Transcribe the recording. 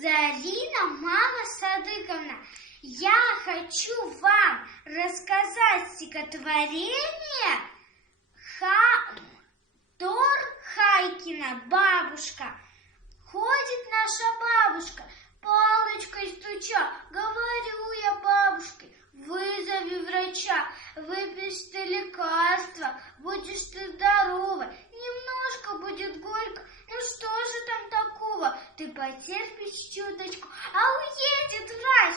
Зарина, мама Садыковна. Я хочу вам рассказать стихотворение Тор Хайкина «Бабушка». Ходит наша бабушка, палочкой стуча. Говорю я бабушке: вызови врача, выпьешь ты лекарства, будешь ты здорова. Немножко будет горько, ну что же там такого? Ты потерпишь чуточку, а уедет врач,